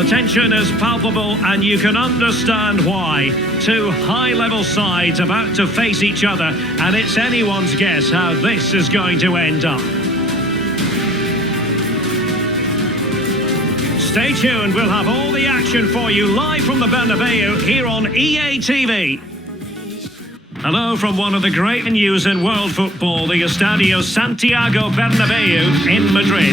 The tension is palpable and you can understand why. Two high-level sides about to face each other, and it's anyone's guess how this is going to end up. Stay tuned, we'll have all the action for you live from the Bernabeu here on EA TV. Hello from one of the great venues in world football, the Estadio Santiago Bernabeu in Madrid.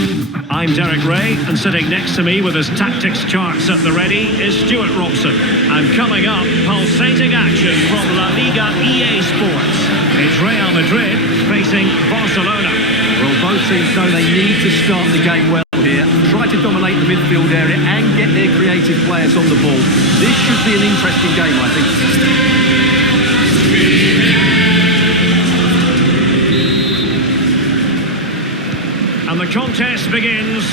I'm Derek Ray, and sitting next to me with his tactics charts at the ready is Stuart Robson. And coming up, pulsating action from La Liga EA Sports. It's Real Madrid facing Barcelona. Well, both teams know they need to start the game well here, try to dominate the midfield area and get their creative players on the ball. This should be an interesting game, I think. And the contest begins.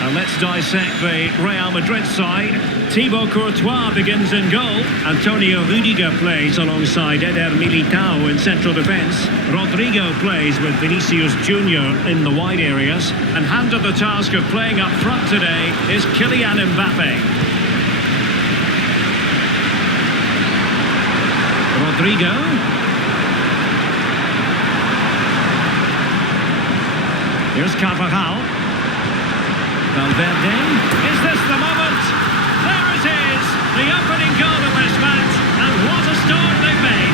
And let's dissect the Real Madrid side. Thibaut Courtois begins in goal. Antonio Rudiger plays alongside Eder Militao in central defence. Rodrigo plays with Vinicius Junior in the wide areas. And handed the task of playing up front today is Kylian Mbappe. Rodrigo. Here's Carvajal. Valverde. Is this the moment? There it is! The opening goal of this match. And what a start they've made.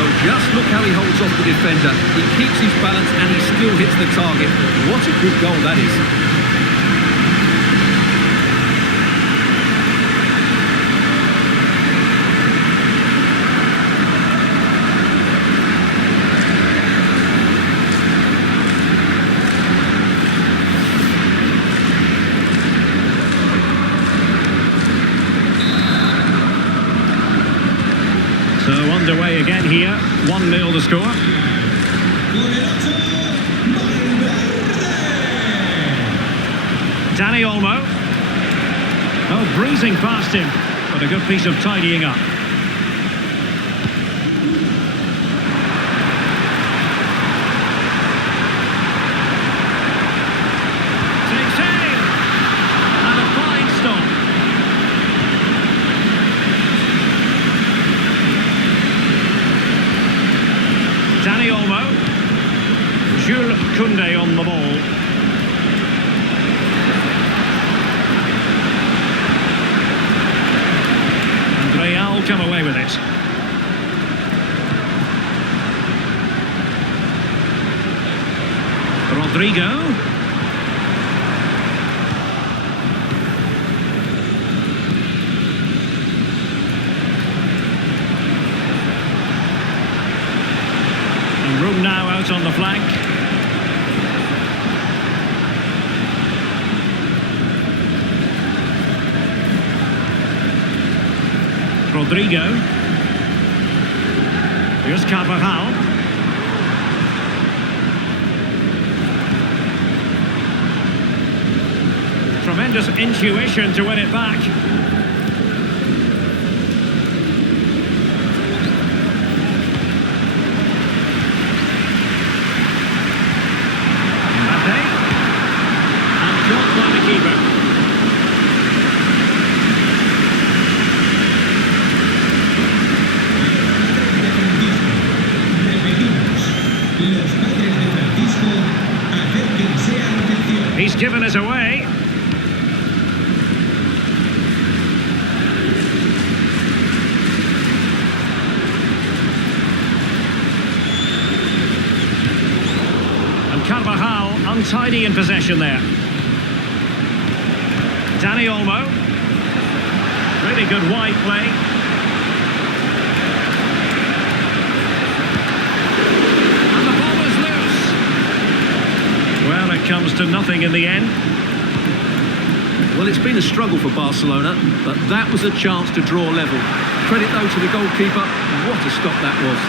Well, just look how he holds off the defender. He keeps his balance and he still hits the target. What a good goal that is. So underway again here, 1-0 the score. Dani Olmo. Oh, breezing past him, but a good piece of tidying up. Takes aim! And a fine stop. Dani Olmo. Jules Koundé on the ball. And Real come away with it. Rodrigo. Room now out on the flank. Rodrigo. Here's Carvajal. Tremendous intuition to win it back. He's given us away. And Carvajal untidy in possession there. Dani Olmo. Really good wide play. And the ball is loose. Well, it comes to nothing in the end. Well, it's been a struggle for Barcelona, but that was a chance to draw level. Credit, though, to the goalkeeper. What a stop that was.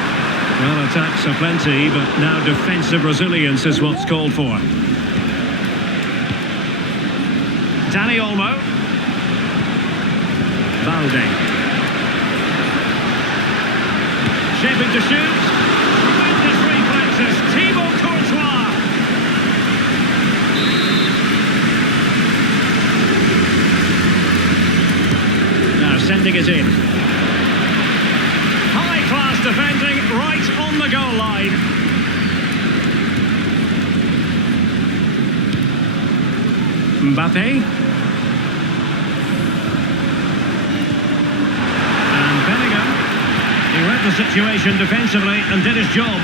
Well, attacks are plenty, but now defensive resilience is what's called for. Dani Olmo. Valde. Shaping to shoot. Tremendous reflexes. Thibaut Courtois. Now sending it in. High-class defending right on the goal line. Mbappe. He read the situation defensively and did his job.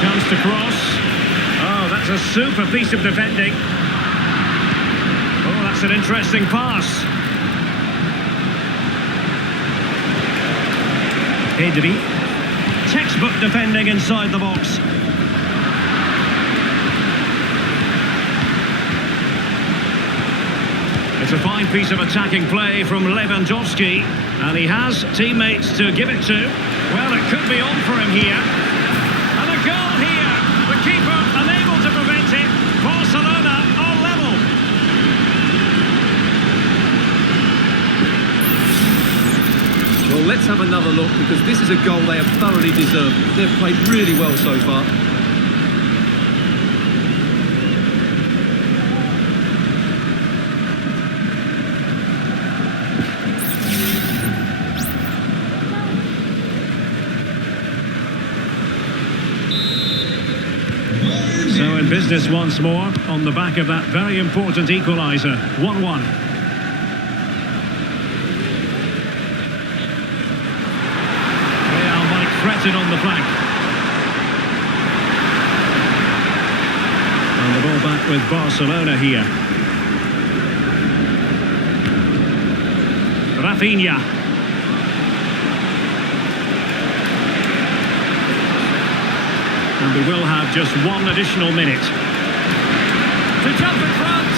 Chance to cross. Oh, that's a super piece of defending. Oh, that's an interesting pass. Pedri. Textbook defending inside the box. It's a fine piece of attacking play from Lewandowski, and he has teammates to give it to. Well, it could be on for him here. And a goal here. The keeper unable to prevent it. Barcelona are level. Well, let's have another look, because this is a goal they have thoroughly deserved. They've played really well so far. So in business once more, on the back of that very important equaliser. 1-1. Real might threaten on the flank. And the ball back with Barcelona here. Rafinha. And we will have just one additional minute. To jump in front,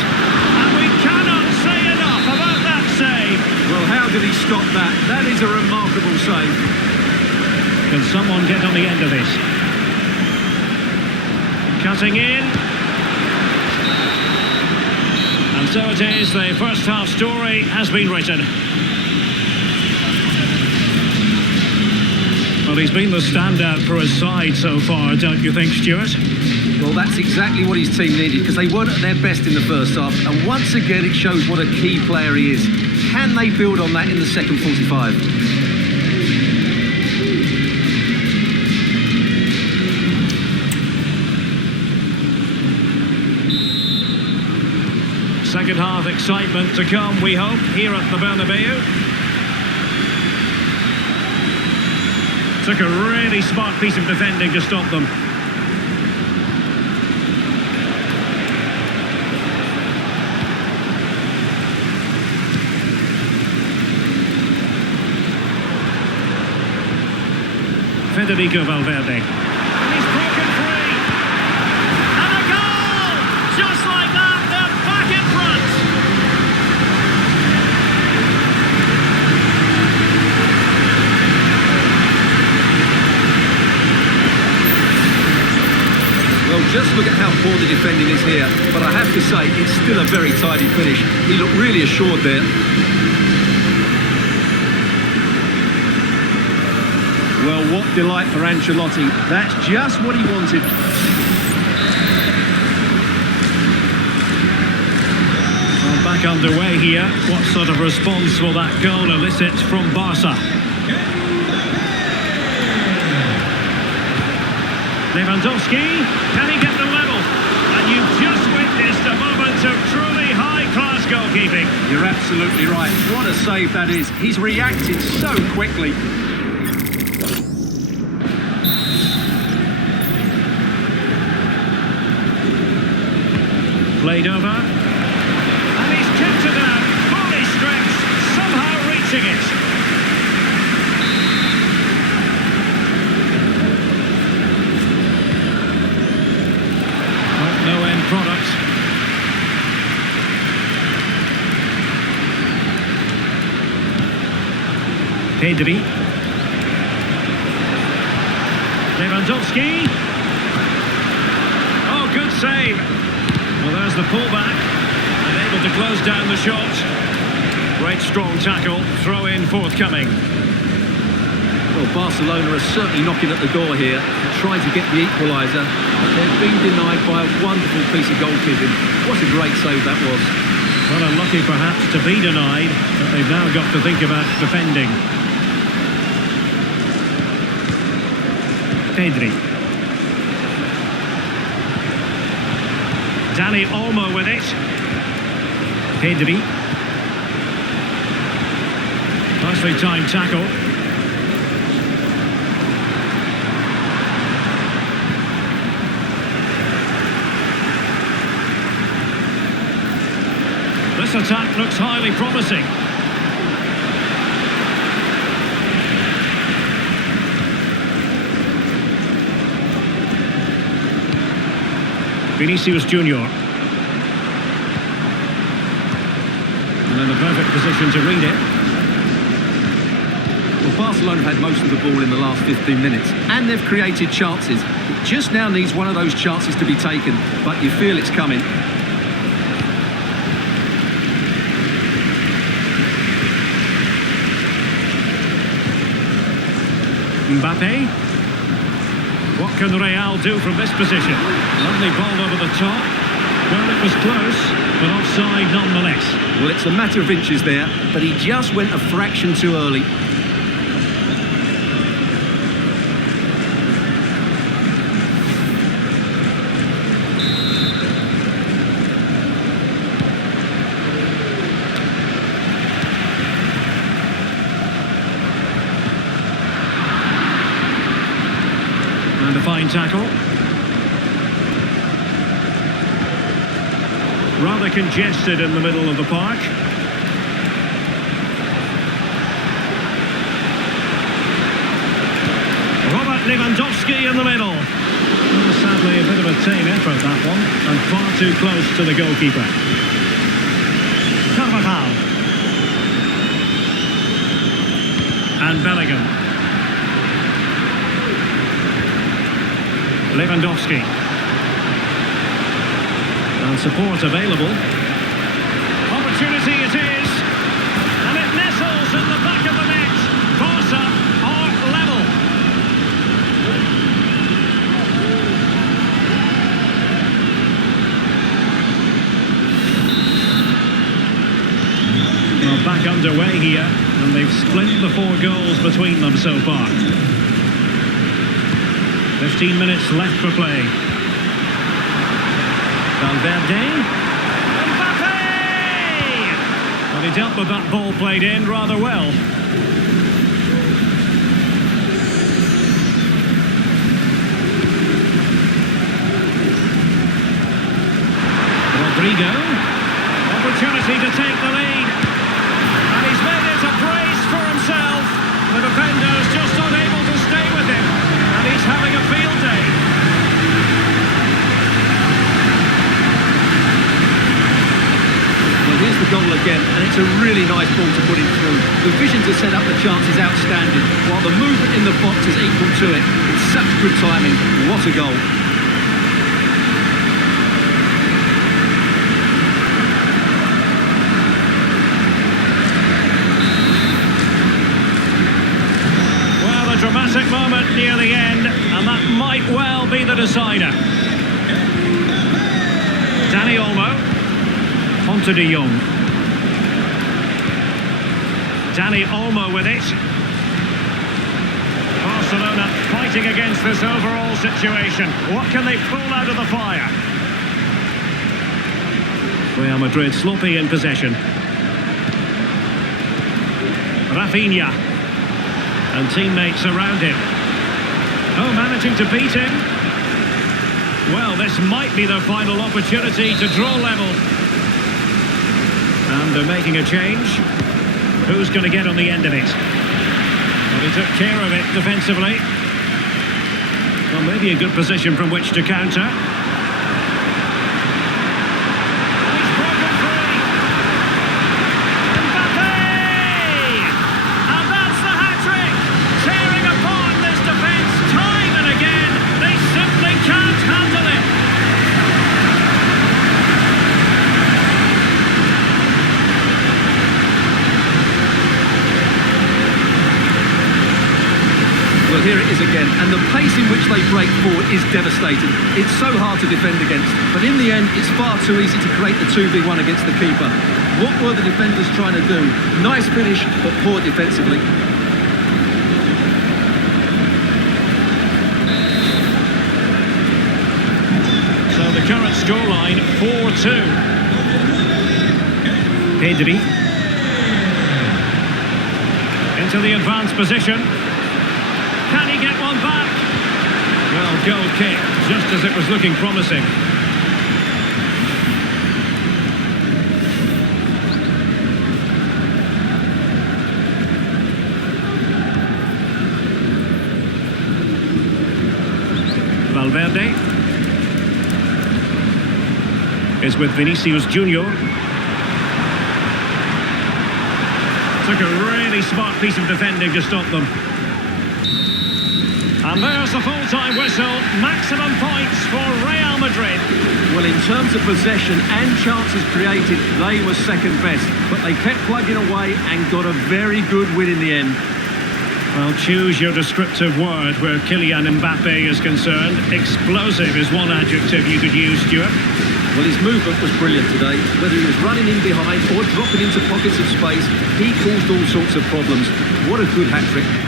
and we cannot say enough about that save. Well, how did he stop that? That is a remarkable save. Can someone get on the end of this? Cutting in. And so it is, the first half story has been written. Well, he's been the standout for his side so far, don't you think, Stuart? Well, that's exactly what his team needed, because they weren't at their best in the first half, and once again it shows what a key player he is. Can they build on that in the second 45? Second half excitement to come, we hope, here at the Bernabeu. Took a really smart piece of defending to stop them. Federico Valverde. And he's broken free. And a goal! Just like that, they're back in front. Well, just look at how poor the defending is here, but I have to say, it's still a very tidy finish. He looked really assured there. Well, what delight for Ancelotti. That's just what he wanted. Well, back underway here. What sort of response will that goal elicit from Barca? Lewandowski, can he get the level? And you've just witnessed a moment of truly high-class goalkeeping. You're absolutely right. What a save that is. He's reacted so quickly. Played over. And he's kept it out. Fully stretched, somehow reaching it. No end product. Pedri. Lewandowski. Oh, good save. Well, there's the pullback. And able to close down the shot. Great strong tackle, throw in forthcoming. Well, Barcelona are certainly knocking at the door here, trying to get the equaliser, but they've been denied by a wonderful piece of goalkeeping. What a great save that was. Well, unlucky perhaps to be denied, but they've now got to think about defending. Pedri. Dani Olmo with it. Pedri. Nicely timed tackle. This attack looks highly promising. Vinicius Junior. And in a perfect position to read it. Well, Barcelona have had most of the ball in the last 15 minutes, and they've created chances. It just now needs one of those chances to be taken, but you feel it's coming. Mbappe. What can Real do from this position? Lovely ball over the top. Well, it was close, but offside nonetheless. Well, it's a matter of inches there, but he just went a fraction too early. And a fine tackle. Rather congested in the middle of the park. Robert Lewandowski in the middle. Well, sadly, a bit of a tame effort, that one, and far too close to the goalkeeper. Carvajal. And Bellingham. Lewandowski. And support available. Opportunity it is. And it nestles in the back of the net. Barca are level. Well, back underway here. And they've split the 4 goals between them so far. 15 minutes left for play. Valverde. Mbappe! Well, he dealt with that ball played in rather well. Rodrigo. Opportunity to take the lead. And he's made it a brace for himself. The defender's just unable to stay with him. And he's having a field day. Well, here's the goal again, and it's a really nice ball to put him through. The vision to set up the chance is outstanding, while the movement in the box is equal to it. It's such good timing. What a goal. Dramatic moment near the end, and that might well be the decider. Dani Olmo. Onto De Jong. Dani Olmo with it. Barcelona fighting against this overall situation. What can they pull out of the fire? Real Madrid sloppy in possession. Rafinha. And teammates around him. Oh, managing to beat him. Well, this might be their final opportunity to draw level. And they're making a change. Who's going to get on the end of it? Well, he took care of it defensively. Well, maybe a good position from which to counter. again, and the pace in which they break forward is devastating. It's so hard to defend against, but in the end, it's far too easy to create the 2v1 against the keeper. What were the defenders trying to do? Nice finish, but poor defensively. So the current scoreline, 4-2. Pedri. Into the advanced position. Can he get one back? Well, goal kick, just as it was looking promising. Valverde is with Vinicius Junior. Took a really smart piece of defending to stop them. And there's the full-time whistle. Maximum points for Real Madrid. Well, in terms of possession and chances created, they were second best. But they kept plugging away and got a very good win in the end. Well, choose your descriptive word where Kylian Mbappe is concerned. Explosive is one adjective you could use, Stuart. Well, his movement was brilliant today. Whether he was running in behind or dropping into pockets of space, he caused all sorts of problems. What a good hat-trick.